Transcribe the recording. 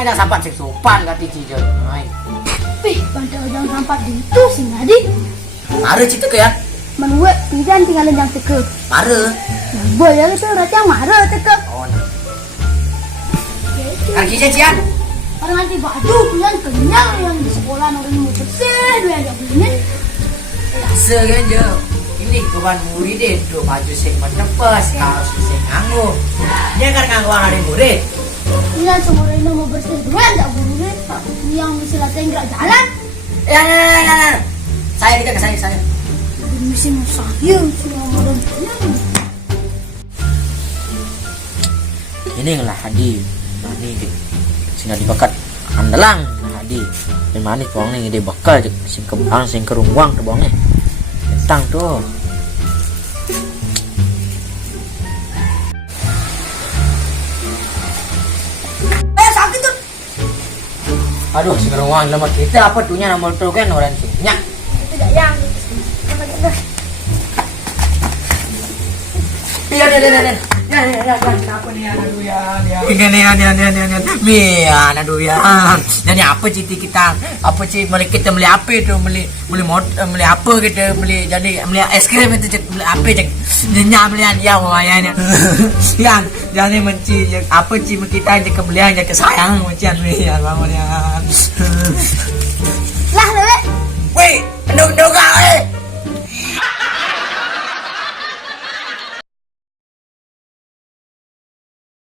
kan jangan sampai cek sopan kata cici. Hai. Bantu jangan sampai di itu sih ngadi. Mare cita ke ya? Menuwe pisan tinggalin yang teke. Mare. Boy ya itu berarti yang marah teke. Oh. Kan kisah cian. Orang nanti baju punya kenyang yang di sekolah orang mau bersih dua yang begini. Segan je. Ini keban murid itu baju sing menepes, kaos sing nganggo. Dia kan nganggo ada murid. Ini semua ini mau bersih dua yang begini. Yang silatnya nggak jalan. Ya. Saya kita ke saya. Musim sayang semua orang kenyang. Ini lah hadi. Mani sing dibakat andalang hadi. Yang manis bawang ni dia bakal sing kembang sing kerungwang tu bawangnya. Tang tu. Sakit tu. Aduh, sing kerungwang lemat kita apa tuhnya nomor tu kan orang tu. Nyak. Tidak yang. Iya. Ya, apa nih aduh ya. Ini. Mian aduh ya. Jadi apa cerita kita? Apa cerita kita beli apa itu? Beli apa kita beli jadi beli es krim itu beli apa cek. Nyak belian ya wayanya. Yang jadi menci apa cerita kita je kebelian je kesayang macian ya bangun ya.